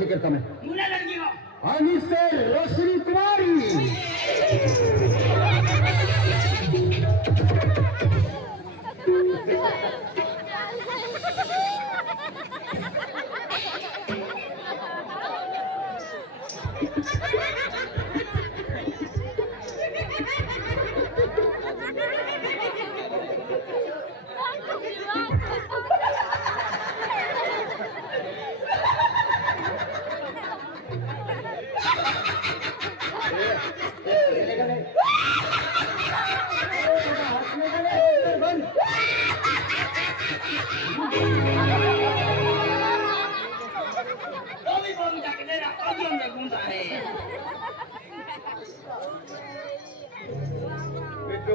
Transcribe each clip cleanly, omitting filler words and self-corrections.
कैसे करता मैं मुला लड़की हो आणि से रोशनी कुमारी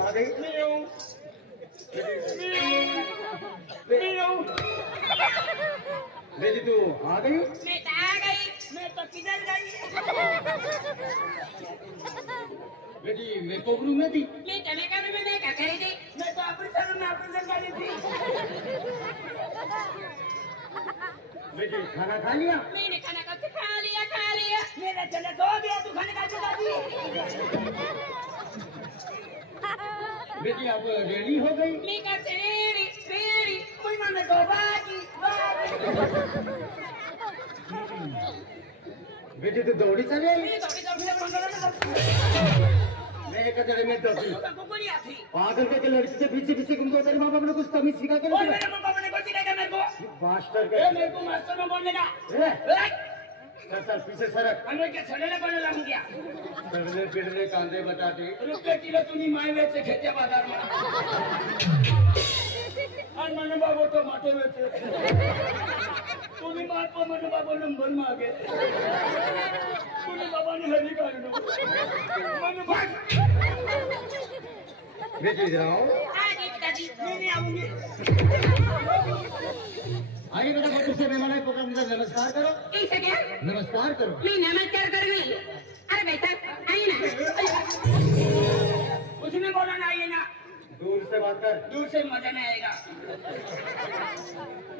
आ गई बेटी तू आ गई मैं तो किधर गई बेटी मैं कोबरू में थी मैं क्या करी थी मैं तो ऑपरेशन करी थी बेटी खाना खा लिया मैंने खाना कब से खा लिया मेरा चले तो गया तू खाने का दादी बेटी अब रेडी हो गई मैं का रेडी कोई माने तो बाकी बेटी तू दौड़ी चले मैं मैं कचड़े में दौड़ी कुकुरिया थी पागल के लड़की से पीछे पीछे घूमते तेरे माँ बाप ने कुछ तमीज सिखा के और मेरे माँ बाप ने कुछ सिखाया मेरे को मास्टर ए मेरे को मास्टर में बोलने का चल पीछे सरक हमने क्या सड़ने बोलने लगा क्या सड़ने पिड़ने कांदे बताते रुपये किलो तुम्ही माय वेचे खेते बाजार में और मन बाबू टमाटो वेचे तुम्ही बाप मन बाबू नंबर मागे तुम्ही बाबा ने हरी काढलो मन बाप बेटी जाओ आगे पिताजी मैं आऊंगी आगे बेटा फोटो से मेहमान को नमस्कार करो ऐसा क्या नमस्कार करो मैं नमस्कार करूंगी अरे बेटा आइए ना उसने बोला ना आइए ना दूर से बात कर दूर से मजा नहीं आएगा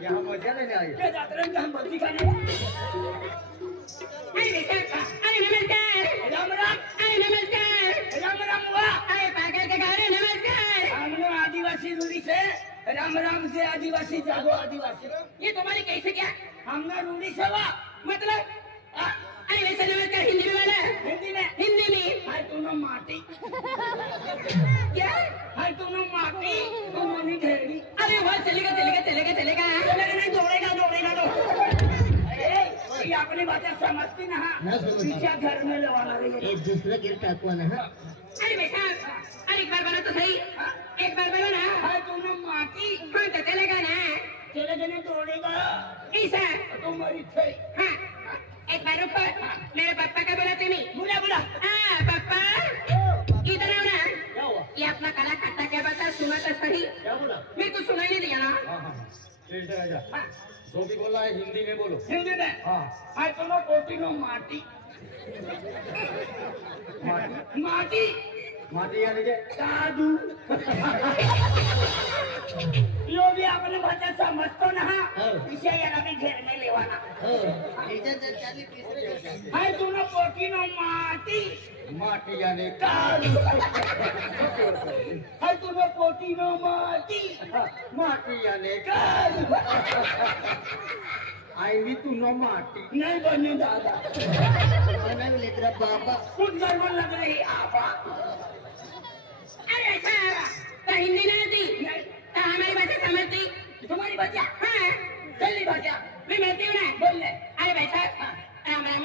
यहाँ मजा नहीं आएगी क्या जाते हैं हम बच्ची खाने अरे बेटा अरे नमस्कार राम राम अरे नमस्कार राम राम हुआ अरे पागल के गारे नमस्कार हमने आदिवासी रूढ़ी से राम राम से आदिवासी जागो आदिवासी ये तुम्हारी कैसे क्या हमने रूढ़ी से हुआ मतलब अरे वैसे नमस्कार हिंदी में बोला हिंदी में हाय तुम माटी क्या हाय तुम माटी तुम मनी ढेरी अरे वो चलेगा नहीं दौड़ेगा ये अपनी बातें समझती ना पीछे घर में लवाना रही है एक दूसरे के टाकवा ना अरे बेटा अरे एक बार बोलो तो सही एक बार बोलो ना हाय तुम माटी हाँ तो चलेगा ना नहीं दौड़ेगा ऐसा तुम्हारी थे हाँ एक बार रुको मेरे पापा का बोला तुम्हें बोला हाँ पापा इधर आओ ना ये अपना काला खट्टा क्या बता सुना तो सही क्या बोला मेरे को सुनाई नहीं दिया ना जो भी बोला है हिंदी में बोलो हिंदी में हाँ हाय तुम कोटी नो माटी माटी यानी के दादू यो भी अपने भाषा समझतो ना विषय याला भी घेर में लेवाना हाय तुम कोटी नो माटी यानी दादू हाय तुम कोटी नो माटी यानी दादू आई भी तू नो माटी नहीं बने दादा तेरा बाबा कुछ गड़बड़ लग रही आपा अरे ऐसा तो हिंदी नहीं आती तो हमारी भाषा समझती तुम्हारी भाषा हाँ जल्दी भाषा मैं मिलती हूँ ना बोल ले अरे भाई साहब राम राम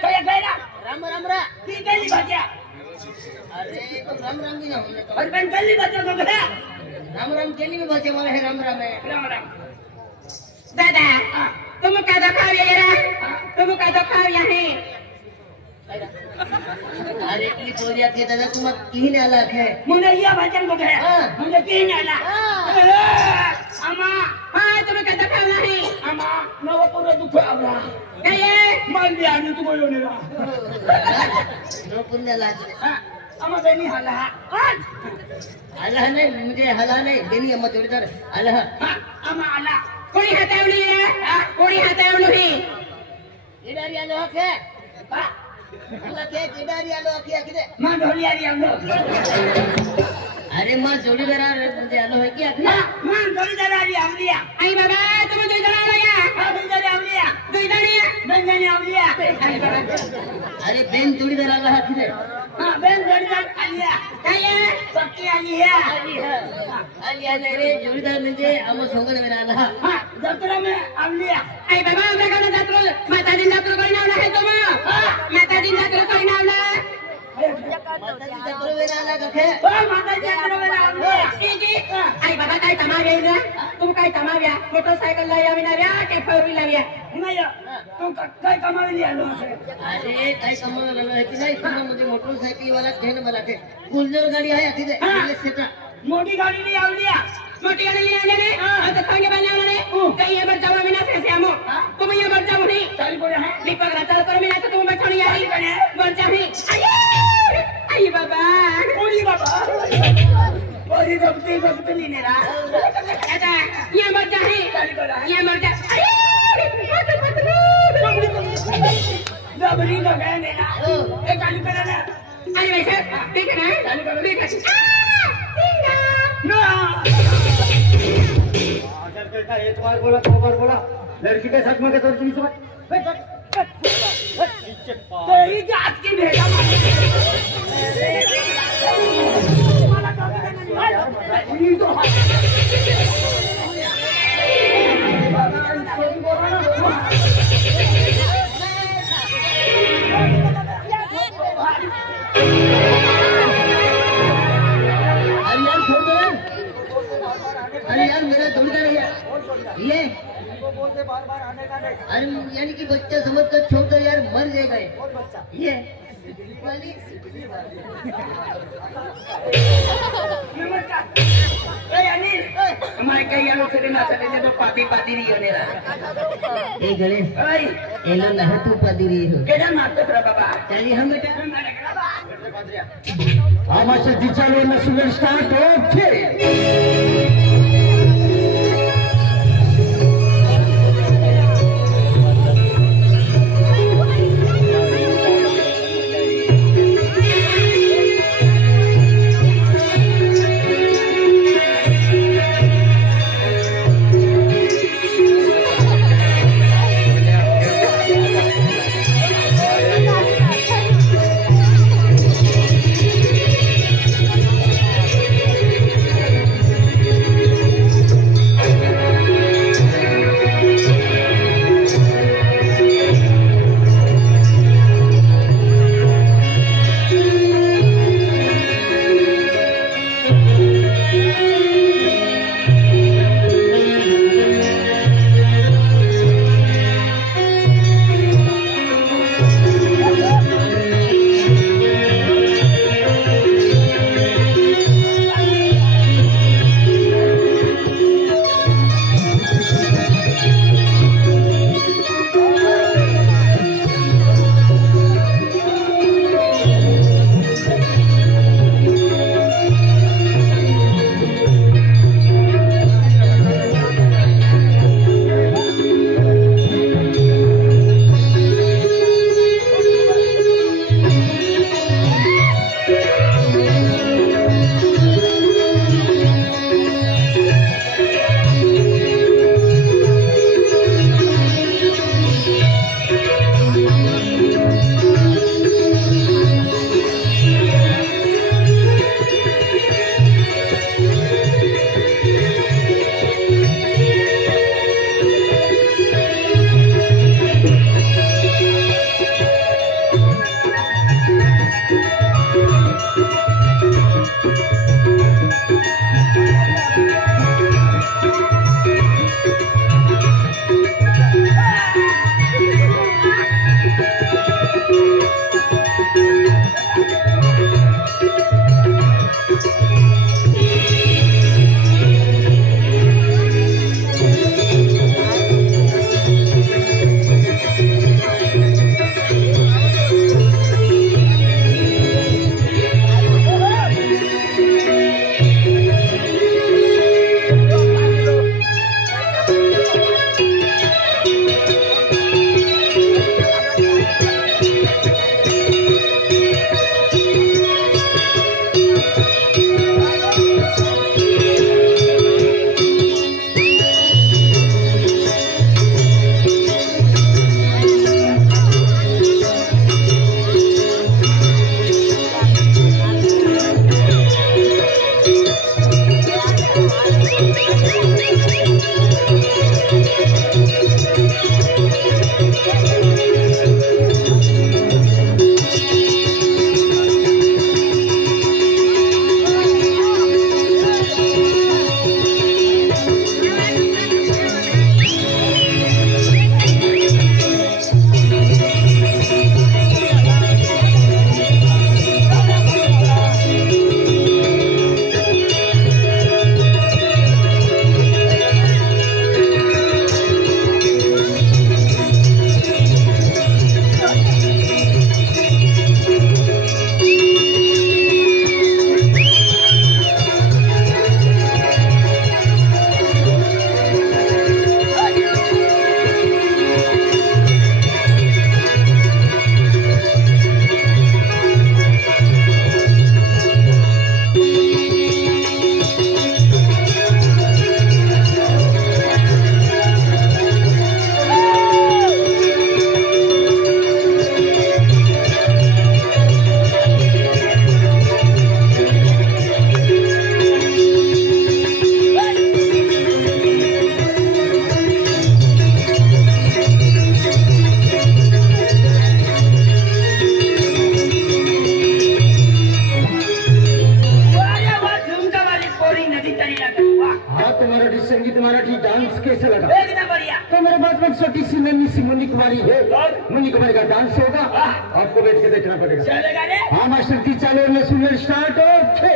क्या कहना राम जल्दी भाषा अरे तो राम भी ना होने और मैं जल्दी भाषा को कहना राम केली में बचे वाला है राम राम दादा तुम का दखा यहाँ अरे की बोलिया के दादा तुम तीन अलग है मुझे यह भजन को कहे मुझे तीन आला अम्मा हाँ तुम्हें का दखा नहीं अम्मा मैं वो पूरा दुख आवा ये मान दिया नहीं तुम्हें यो नहीं नो पुण्य लाज अम्मा बेनी हला अल्लाह नहीं मुझे हला नहीं बेनी अम्मा थोड़ी देर अल्लाह अम्मा अल्लाह कोणी हातावली रे कोणी हातावली ही किडारी आलो हके तुला के किडारी आलो हके किदे मां ढोलियारी आलो अरे मां जोडीदार म्हणजे आलो है की ना मां ढोलीदारी आवलिया आई बाबा तुम दुई जण आलाया हां दुई जण आवलिया दुई जण आवलिया अरे बेन जोडीदार आला हा किदे हां बेन जोडीदार आलिया काय पक्की आली है आली रे जोडीदार म्हणजे आमो सोंगण मेरा आला हां जत्रा में आवलिया आई बाबा आमच्या गावात जत्रा माताजी जत्रा कोणी नावला है तुम माताजी जत्रा कोणी नावला माताजी जत्रा मेरा आला कखे माताजी जत्रा में आवलिया ठीक आई बाबा काय तमाव्या ना तुम काय तमाव्या मोटरसायकल ला यावी नाव्या के फोर व्हीलर लाव्या नाही तू काय कमावली आलो अरे काय कमावला आलो है की नाही तुला म्हणजे मोटरसायकल वाला घेण मला के बुलडोझर गाडी आहे तिथे सेटा मोठी गाडी नहीं आवलिया मोटी गाड़ी ले आने ने तो संगे बन जाओ ने कहीं ये बच्चा वो मिना से आमो तुम ये बच्चा नहीं चाली बोले हैं दीपक राता करो मिना से तुम बच्चा नहीं आई बच्चा नहीं आई बाबा पूरी बाबा पूरी भक्ति नहीं ने रा अच्छा ये बच्चा है ये बच्चा डबरी का गए ने ना एक चालू करा ना आई वैसे ठीक है ना चालू करो ठीक है नो एक बार बोला दो बार बोला लड़की के साथ में क्या तोड़ चुकी तेरी जात की भेजा अरे यार मेरा जोड़ीदार ये बोलते बार आने का नहीं अरे यानी कि बच्चा समझ कर छोड़ दो यार मर जाएगा ये वाली हमारे कई आलों से ना चले जब पाती नहीं होने रहा ए गणेश एलो नहीं तू पाती रही हो केडा मारते रे बाबा चलिए हम बेटा आवाज दिचाले में सुबह स्टार्ट ओके तुम्हारी है, मुन्नी कुमारी का डांस होगा, आपको बैठ के देखना पड़ेगा। चलेगा रे? हाँ मास्टर जी, चलो मैं सुनने स्टार्ट। ओके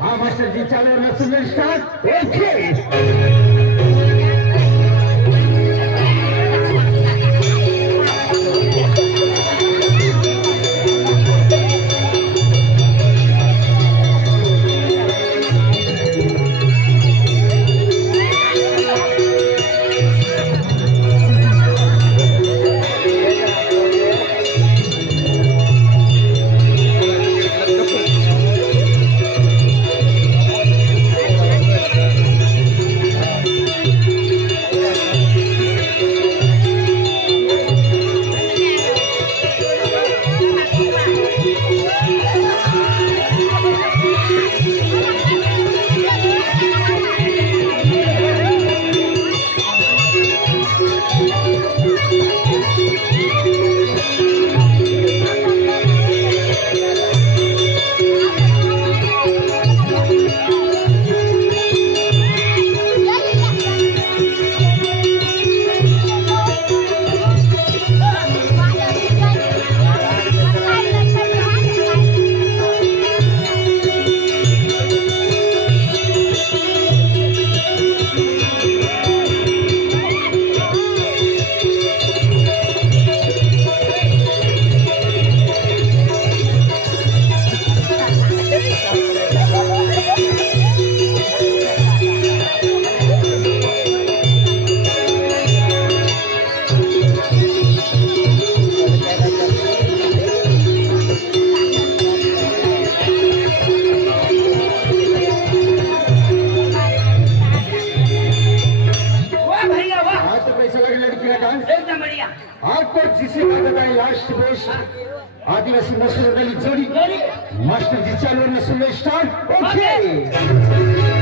हाँ मास्टर जी, चलो मैं सुनने स्टार्ट। ओके नसवेश आदिवासी मसूर जोडी मास्टर जी चालू नसवेश स्टार्ट ओके